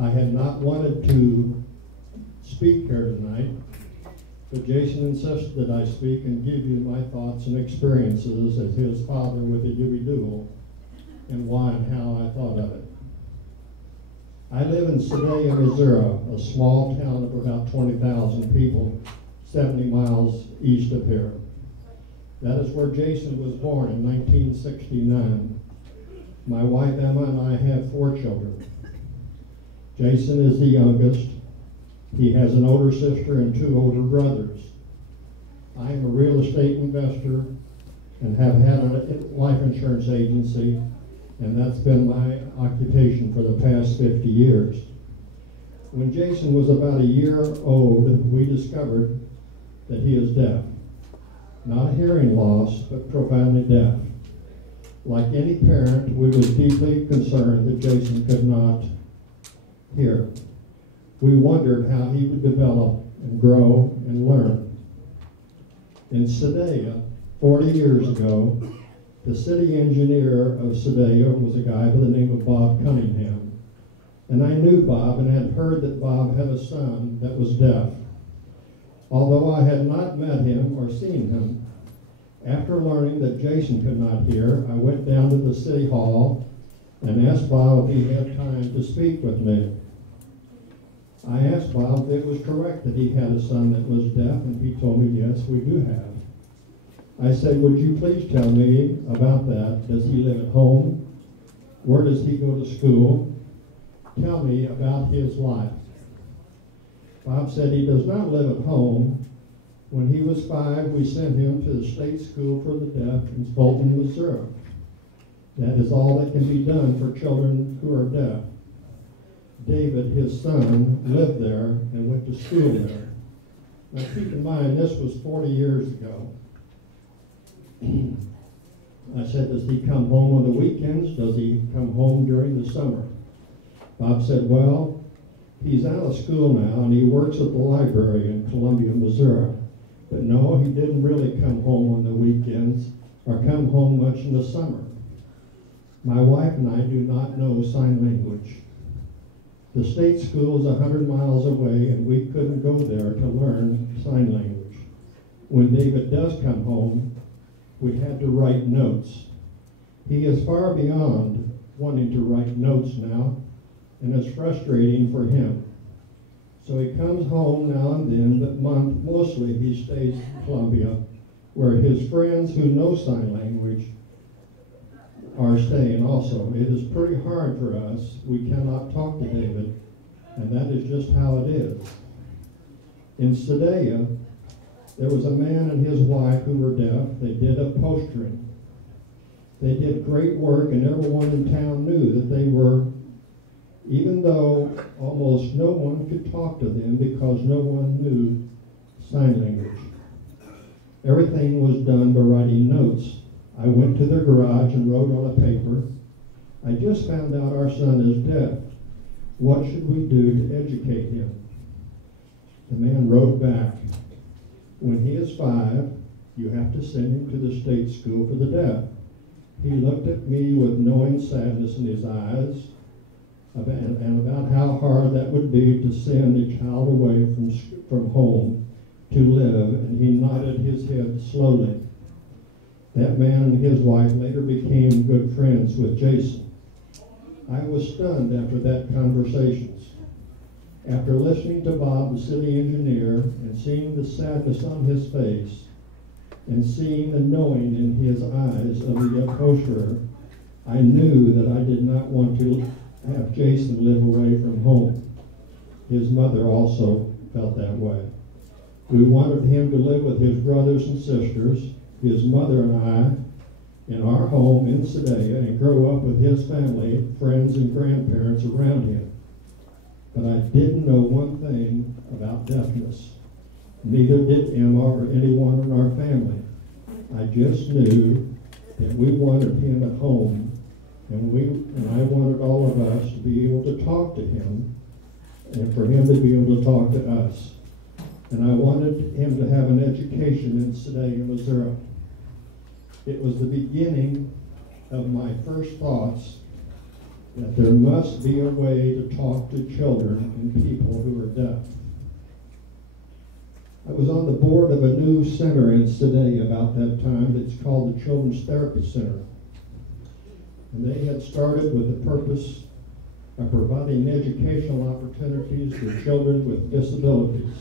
I had not wanted to speak here tonight, but Jason insisted that I speak and give you my thoughts and experiences as his father with the UbiDuo and why and how I thought of it. I live in Sedalia, Missouri, a small town of about 20,000 people, 70 miles east of here. That is where Jason was born in 1969. My wife Emma and I have 4 children. Jason is the youngest. He has an older sister and 2 older brothers. I am a real estate investor and have had a life insurance agency, and that's been my occupation for the past 50 years. When Jason was about a year old, we discovered that he is deaf. Not a hearing loss, but profoundly deaf. Like any parent, we were deeply concerned that Jason could not hear. We wondered how he would develop and grow and learn. In Sedalia, 40 years ago, the city engineer of Sedalia was a guy by the name of Bob Cunningham. And I knew Bob and had heard that Bob had a son that was deaf. Although I had not met him or seen him, after learning that Jason could not hear, I went down to the city hall and asked Bob if he had time to speak with me. I asked Bob if it was correct that he had a son that was deaf, and he told me, yes, we do have. I said, would you please tell me about that? Does he live at home? Where does he go to school? Tell me about his life. Bob said he does not live at home. When he was 5, we sent him to the state school for the deaf in Fulton, Missouri. That is all that can be done for children who are deaf. David, his son, lived there and went to school there. Now keep in mind, this was 40 years ago. I said, does he come home on the weekends? Does he come home during the summer? Bob said, well, he's out of school now and he works at the library in Columbia, Missouri. But no, he didn't really come home on the weekends or come home much in the summer. My wife and I do not know sign language. The state school is 100 miles away and we couldn't go there to learn sign language. When David does come home, we had to write notes. He is far beyond wanting to write notes now, and it's frustrating for him. So he comes home now and then, but mostly he stays in Columbia, where his friends who know sign language are staying also. It is pretty hard for us. We cannot talk to David, and that is just how it is. In Sedalia, there was a man and his wife who were deaf. They did upholstery. They did great work, and everyone in town knew that they were, even though almost no one could talk to them because no one knew sign language. Everything was done by writing notes. I went to their garage and wrote on a paper, I just found out our son is deaf. What should we do to educate him? The man wrote back, when he is 5, you have to send him to the state school for the deaf. He looked at me with knowing sadness in his eyes and about how hard that would be to send a child away from home to live, and he nodded his head slowly. That man and his wife later became good friends with Jason. I was stunned after that conversation. After listening to Bob, the city engineer, and seeing the sadness on his face, and seeing the knowing in his eyes of the upholsterer, I knew that I did not want to have Jason live away from home. His mother also felt that way. We wanted him to live with his brothers and sisters, his mother and I, in our home in Sedalia, and grow up with his family, friends, and grandparents around him. But I didn't know one thing about deafness. Neither did Emma or anyone in our family. I just knew that we wanted him at home, and I wanted all of us to be able to talk to him, and for him to be able to talk to us. And I wanted him to have an education in Sedalia, Missouri. It was the beginning of my first thoughts that there must be a way to talk to children and people who are deaf. I was on the board of a new center in Sedalia about that time that's called the Children's Therapy Center. And they had started with the purpose of providing educational opportunities for children with disabilities.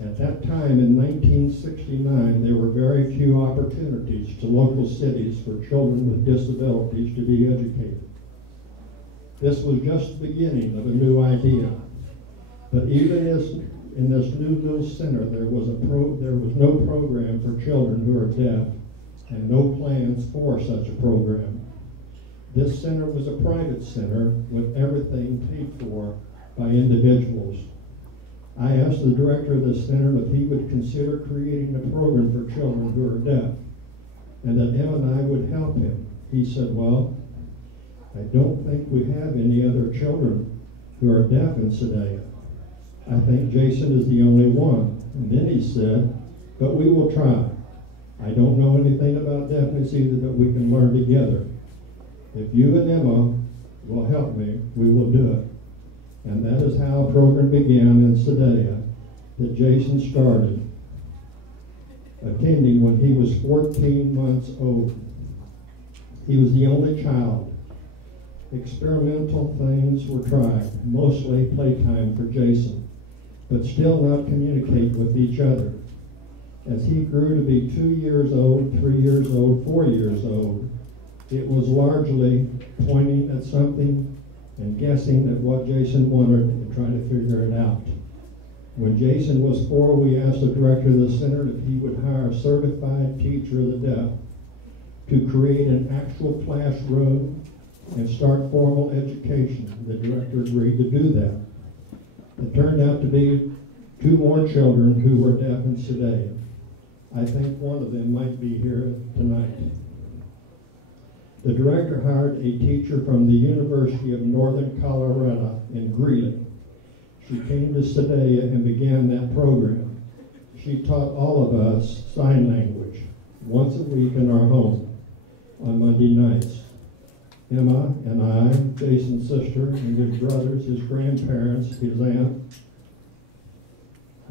At that time, in 1969, there were very few opportunities to local cities for children with disabilities to be educated. This was just the beginning of a new idea. But even in this new little center, there was no program for children who are deaf and no plans for such a program. This center was a private center with everything paid for by individuals. I asked the director of the center if he would consider creating a program for children who are deaf, and that Em and I would help him. He said, well, I don't think we have any other children who are deaf in Sedalia. I think Jason is the only one. And then he said, but we will try. I don't know anything about deafness either, but we can learn together. If you and Emma will help me, we will do it. And that is how a program began in Sedalia that Jason started attending when he was 14 months old. He was the only child. Experimental things were tried, mostly playtime for Jason, but still not communicate with each other. As he grew to be 2 years old, 3 years old, 4 years old, it was largely pointing at something and guessing at what Jason wanted and trying to figure it out. When Jason was 4, we asked the director of the center if he would hire a certified teacher of the deaf to create an actual classroom and start formal education. The director agreed to do that. It turned out to be 2 more children who were deaf in Sedalia. I think one of them might be here tonight. The director hired a teacher from the University of Northern Colorado in Greeley. She came to Sedalia and began that program. She taught all of us sign language once a week in our home on Monday nights. Emma and I, Jason's sister, and his brothers, his grandparents, his aunt,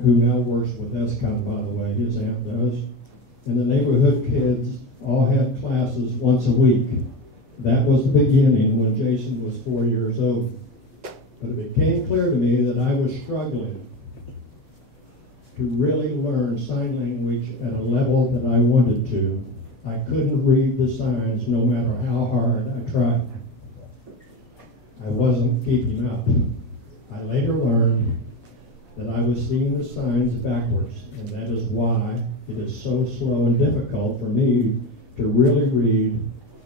who now works with sComm, by the way, his aunt does, and the neighborhood kids all had classes once a week. That was the beginning when Jason was 4 years old. But it became clear to me that I was struggling to really learn sign language at a level that I wanted to. I couldn't read the signs no matter how hard I tried. I wasn't keeping up. I later learned that I was seeing the signs backwards, and that is why it is so slow and difficult for me to really read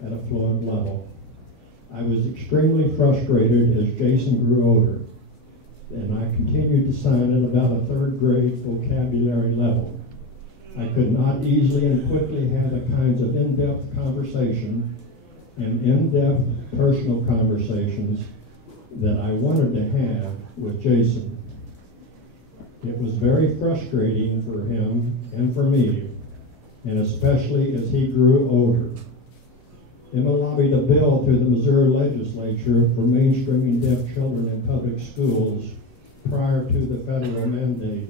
at a fluent level. I was extremely frustrated as Jason grew older, and I continued to sign at about a 3rd grade vocabulary level. I could not easily and quickly have the kinds of in-depth conversation and in-depth personal conversations that I wanted to have with Jason. It was very frustrating for him and for me, and especially as he grew older. Emma lobbied a bill through the Missouri legislature for mainstreaming deaf children in public schools prior to the federal mandate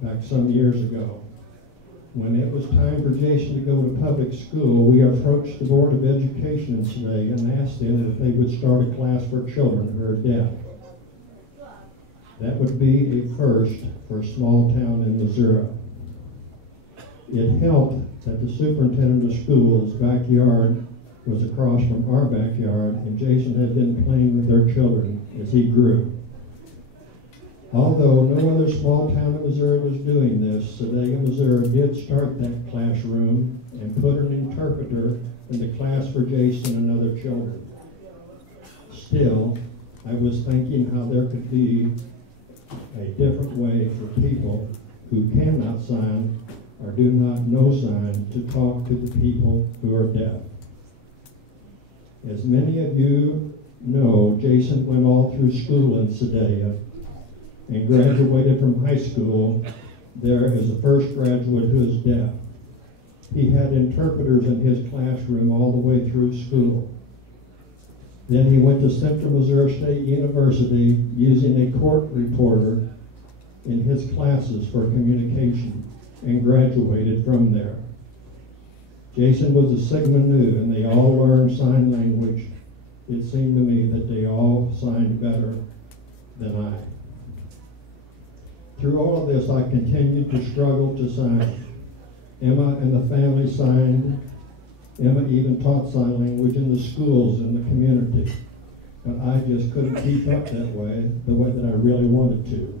back some years ago. When it was time for Jason to go to public school, we approached the Board of Education in Sedalia and asked them if they would start a class for children who are deaf. That would be a first for a small town in Missouri. It helped that the superintendent of schools' backyard was across from our backyard, and Jason had been playing with their children as he grew. Although no other small town in Missouri was doing this, Sedalia, Missouri did start that classroom and put an interpreter in the class for Jason and other children. Still, I was thinking how there could be a different way for people who cannot sign or do not know sign to talk to the people who are deaf. As many of you know, Jason went all through school in Sedalia and graduated from high school there as the first graduate who is deaf. He had interpreters in his classroom all the way through school. Then he went to Central Missouri State University using a court reporter in his classes for communication and graduated from there. Jason was a Sigma Nu, and they all learned sign language. It seemed to me that they all signed better than I. Through all of this, I continued to struggle to sign. Emma and the family signed. Emma even taught sign language in the schools in the community. But I just couldn't keep up the way that I really wanted to.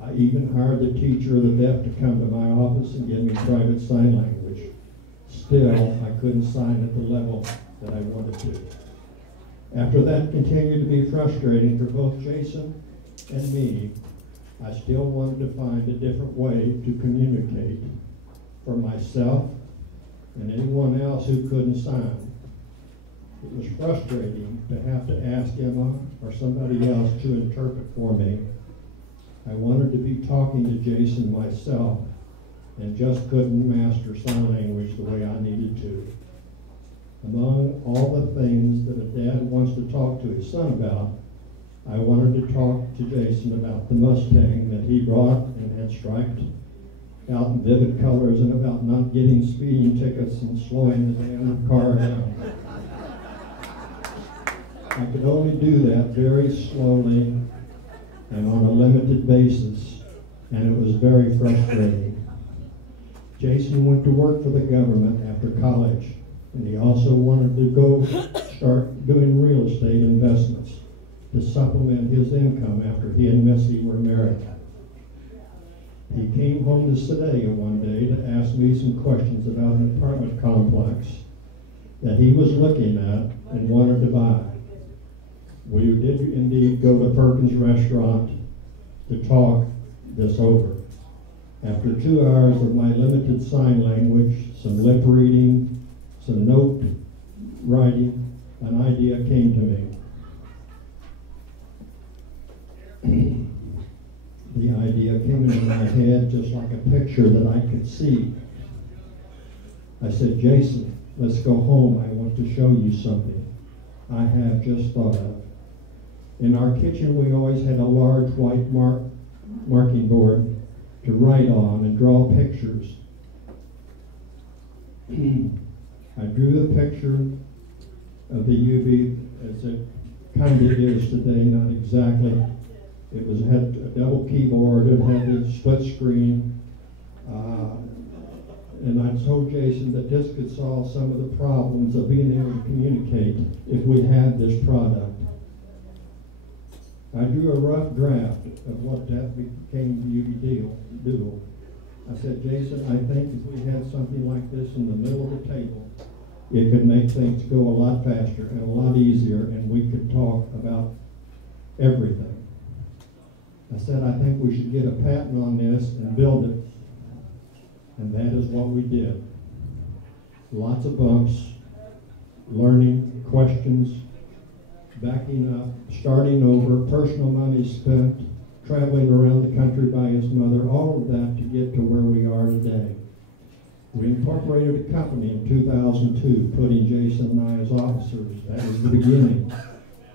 I even hired the teacher of the deaf to come to my office and give me private sign language. Still, I couldn't sign at the level that I wanted to. After that continued to be frustrating for both Jason and me, I still wanted to find a different way to communicate for myself and anyone else who couldn't sign. It was frustrating to have to ask Emma or somebody else to interpret for me. I wanted to be talking to Jason myself and just couldn't master sign language the way I needed to. Among all the things that a dad wants to talk to his son about, I wanted to talk to Jason about the Mustang that he brought and had striped out in vivid colors, and about not getting speeding tickets and slowing the damn car down. I could only do that very slowly and on a limited basis, and it was very frustrating. Jason went to work for the government after college, and he also wanted to go start doing real estate investments to supplement his income after he and Missy were married. He came home to Sedalia one day to ask me some questions about an apartment complex that he was looking at and wanted to buy. We did indeed go to Perkins Restaurant to talk this over. After 2 hours of my limited sign language, some lip reading, some note writing, an idea came to me. The idea came into my head just like a picture that I could see. I said, Jason, let's go home. I want to show you something I have just thought of. In our kitchen, we always had a large white marking board to write on and draw pictures. I drew the picture of the UB as it kind of is today, not exactly. It had a double keyboard, it had a split screen, and I told Jason that this could solve some of the problems of being able to communicate if we had this product. I drew a rough draft of what that became UbiDuo. I said, Jason, I think if we had something like this in the middle of the table, it could make things go a lot faster and a lot easier, and we could talk about everything. I said, I think we should get a patent on this and build it. And that is what we did. Lots of bumps, learning, questions, backing up, starting over, personal money spent, traveling around the country by his mother, all of that to get to where we are today. We incorporated a company in 2002, putting Jason and I as officers. That was the beginning.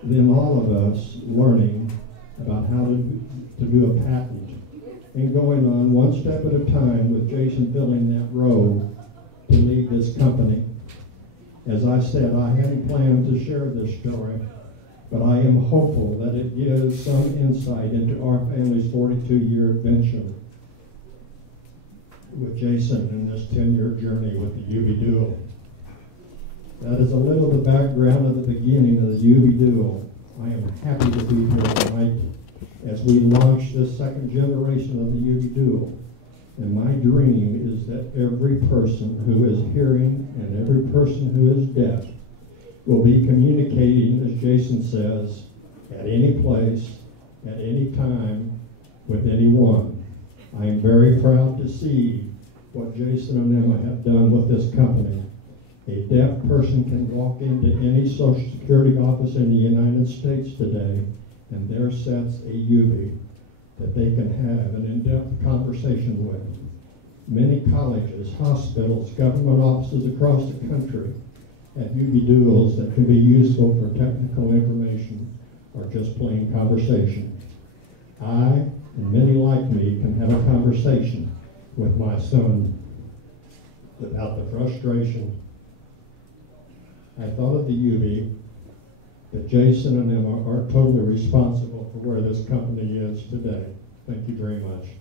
Then all of us learning about how to do a patent and going on one step at a time with Jason filling that role to lead this company. As I said, I hadn't planned to share this story, but I am hopeful that it gives some insight into our family's 42-year adventure with Jason and this 10-year journey with the UbiDuo. That is a little of the background of the beginning of the UbiDuo. I am happy to be here tonight as we launch this second generation of the UbiDuo. And my dream is that every person who is hearing and every person who is deaf will be communicating, as Jason says, at any place, at any time, with anyone. I am very proud to see what Jason and Emma have done with this company. A deaf person can walk into any Social Security office in the United States today, and there sits a Ubi that they can have an in-depth conversation with. Many colleges, hospitals, government offices across the country at UbiDuos that can be useful for technical information or just plain conversation. I, and many like me, can have a conversation with my son without the frustration. I thought of the Ubi that Jason and Emma are totally responsible for where this company is today. Thank you very much.